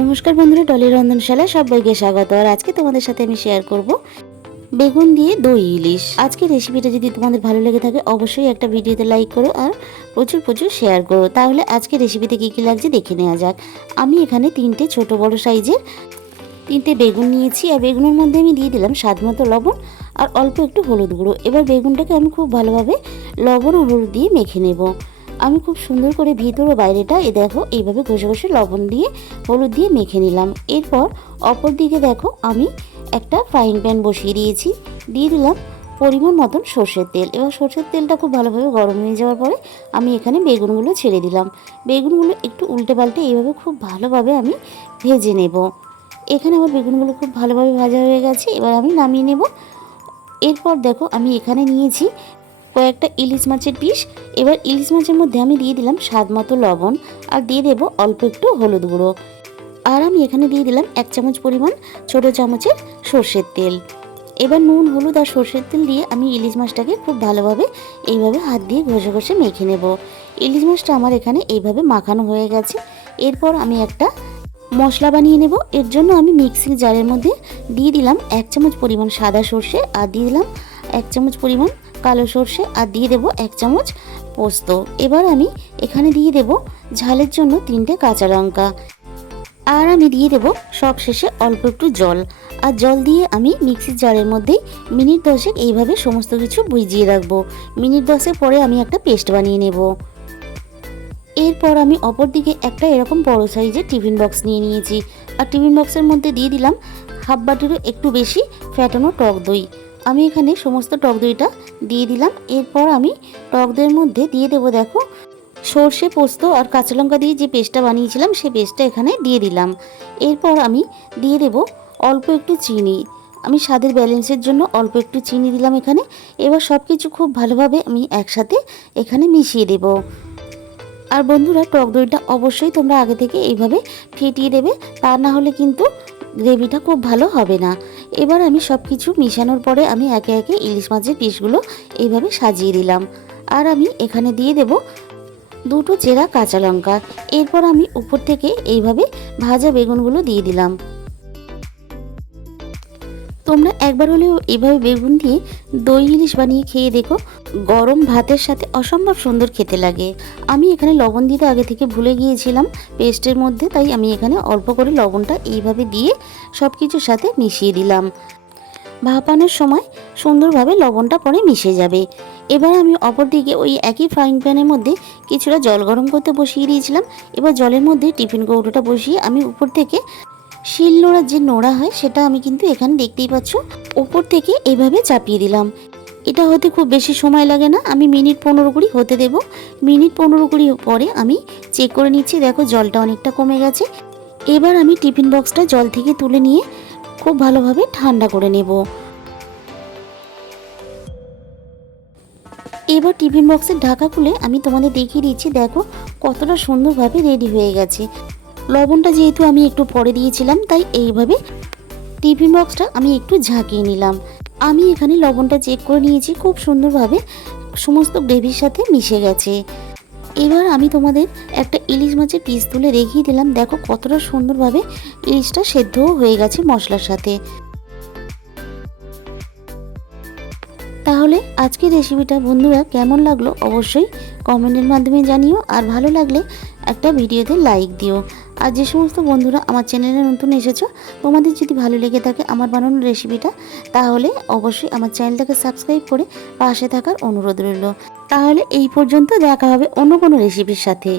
নমস্কার বন্ধুরা, ডলির রন্ধনশালায় সবাইকে স্বাগত। আর আজকে তোমাদের সাথে আমি শেয়ার করব বেগুন দিয়ে দই ইলিশ। আজকের রেসিপিটা যদি তোমাদের ভালো লেগে থাকে অবশ্যই একটা ভিডিওতে লাইক করো আর প্রচুর প্রচুর শেয়ার করো। তাহলে আজকের রেসিপিতে কী কী লাগছে দেখে নেওয়া যাক। আমি এখানে তিনটে ছোট বড় সাইজের তিনটে বেগুন নিয়েছি, আর বেগুনের মধ্যে আমি দিয়ে দিলাম স্বাদ মতো লবণ আর অল্প একটু হলুদ গুঁড়ো। এবার বেগুনটাকে আমি খুব ভালোভাবে লবণ আর হলুদ দিয়ে মেখে নেব। আমি খুব সুন্দর করে ভিতর ও বাইরেটা দেখো এইভাবে ঘষে ঘষে লবণ দিয়ে হলুদ দিয়ে মেখে নিলাম। এরপর অপর দিকে দেখো আমি একটা ফ্রাইং প্যান বসিয়ে দিয়েছি, দিয়ে দিলাম পরিমাণ মতন সর্ষের তেল। এবার সর্ষের তেলটা খুব ভালোভাবে গরম হয়ে যাওয়ার পরে আমি এখানে বেগুনগুলো ছেড়ে দিলাম। বেগুনগুলো একটু উল্টে পাল্টে এইভাবে খুব ভালোভাবে আমি ভেজে নেব। এখানে আমার বেগুনগুলো খুব ভালোভাবে ভাজা হয়ে গেছে, এবার আমি নামিয়ে নেব। এরপর দেখো আমি এখানে নিয়েছি কয়েকটা ইলিশ মাছের পিস। এবার ইলিশ মাছের মধ্যে আমি দিয়ে দিলাম স্বাদ মতো লবণ আর দিয়ে দেবো অল্প একটু হলুদ গুঁড়ো। আর আমি এখানে দিয়ে দিলাম 1 চামচ পরিমাণ ছোটো চামচের সর্ষের তেল। এবার নুন হলুদ আর সর্ষের তেল দিয়ে আমি ইলিশ মাছটাকে খুব ভালোভাবে এইভাবে হাত দিয়ে ঘষে ঘষে মেখে নেব। ইলিশ মাছটা আমার এখানে এইভাবে মাখানো হয়ে গেছে। এরপর আমি একটা মশলা বানিয়ে নেব। এর জন্য আমি মিক্সিং জারের মধ্যে দিয়ে দিলাম 1 চামচ পরিমাণ সাদা সর্ষে আর দিয়ে দিলাম 1 চামচ পরিমাণ কালো সর্ষে আর দিয়ে দেব 1 চামচ পোস্ত। এবার আমি এখানে দিয়ে দেব ঝালের জন্য 3টে কাঁচা লঙ্কা, আর আমি দিয়ে দেব সব শেষে অল্প একটু জল। আর জল দিয়ে আমি মিক্সির জারের মধ্যেই মিনিট 10 এইভাবে সমস্ত কিছু ভিজিয়ে রাখবো। মিনিট 10 পরে আমি একটা পেস্ট বানিয়ে নেব। এরপর আমি অপর দিকে একটা এরকম বড় সাইজের টিফিন বক্স নিয়ে নিয়েছি, আর টিফিন বক্সের মধ্যে দিয়ে দিলাম হাফ বাটিরও একটু বেশি ফ্যাটানো টক দই। আমি এখানে সমস্ত টক দইটা দিয়ে দিলাম। এরপর আমি টক দইয়ের মধ্যে দিয়ে দেবো দেখো সর্ষে পোস্ত আর কাঁচা লঙ্কা দিয়ে যে পেস্টটা বানিয়েছিলাম সেই পেস্টটা এখানে দিয়ে দিলাম। এরপর আমি দিয়ে দেব অল্প একটু চিনি। আমি স্বাদের ব্যালেন্সের জন্য অল্প একটু চিনি দিলাম এখানে। এবার সব কিছু খুব ভালোভাবে আমি একসাথে এখানে মিশিয়ে দেব। আর বন্ধুরা, টক দইটা অবশ্যই তোমরা আগে থেকে এইভাবে ফেটিয়ে দেবে, তা না হলে কিন্তু গ্রেভিটা খুব ভালো হবে না। এবার আমি সব কিছু মিশানোর পরে আমি একে একে ইলিশ মাছের পিসগুলো এইভাবে সাজিয়ে দিলাম। আর আমি এখানে দিয়ে দেব 2টো চেরা কাঁচা লঙ্কা। এরপর আমি উপর থেকে এইভাবে ভাজা বেগুনগুলো দিয়ে দিলাম। তোমরা একবার হলেও এইভাবে বেগুন দিয়ে দই ইলিশ বানিয়ে খেয়ে দেখো, গরম ভাতের সাথে অসম্ভব সুন্দর খেতে লাগে। আমি এখানে লবণ দিতে আগে থেকে ভুলে গিয়েছিলাম পেস্টের মধ্যে, তাই আমি এখানে অল্প করে লবণটা এইভাবে দিয়ে সব কিছুর সাথে মিশিয়ে দিলাম। ভাপানোর সময় সুন্দরভাবে লবণটা পরে মিশে যাবে। এবার আমি অপর দিকে ওই একই ফ্রাইং প্যানের মধ্যে কিছুটা জল গরম করতে বসিয়ে দিয়েছিলাম। এবার জলের মধ্যে টিফিন কৌটোটা বসিয়ে আমি উপর থেকে শিল নোড়ার যে নোড়া হয় সেটা আমি কিন্তু এখানে দেখতেই পাচ্ছ উপর থেকে এইভাবে চাপিয়ে দিলাম। এটা হতে খুব বেশি সময় লাগে না, আমি মিনিট 15-20 হতে দেব। মিনিট 15-20 পরে আমি চেক করে নিচ্ছি, দেখো জলটা অনেকটা কমে গেছে। এবার আমি টিফিন বক্সটা জল থেকে তুলে নিয়ে খুব ভালোভাবে ঠান্ডা করে নেব। এবার টিফিন বক্সের ঢাকা খুলে আমি তোমাদের দেখিয়ে দিচ্ছি, দেখো কতটা সুন্দরভাবে রেডি হয়ে গেছে। লবণটা যেহেতু আমি একটু পরে দিয়েছিলাম তাই এইভাবে টিফিন বক্সটা আমি একটু ঝাঁকিয়ে নিলাম। আমি এখানে লবণটা চেক করে নিয়েছি, খুব সুন্দরভাবে সমস্ত গ্রেভির সাথে মিশে গেছে। এবার আমি তোমাদের একটা ইলিশ মাছের পিস তুলে দেখিয়ে দিলাম, দেখো কতটা সুন্দরভাবে ইলিশটা সেদ্ধও হয়ে গেছে মশলার সাথে। তাহলে আজকের রেসিপিটা বন্ধুরা কেমন লাগলো অবশ্যই কমেন্টের মাধ্যমে জানিও, আর ভালো লাগলে একটা ভিডিওতে লাইক দিও। আর যে সমস্ত বন্ধুরা আমার চ্যানেলে নতুন এসেছো, তোমাদের যদি ভালো লেগে থাকে আমার বানানো রেসিপিটা, তাহলে অবশ্যই আমার চ্যানেলটাকে সাবস্ক্রাইব করে পাশে থাকার অনুরোধ রইল। তাহলে এই পর্যন্ত, দেখা হবে অন্য কোনো রেসিপির সাথে।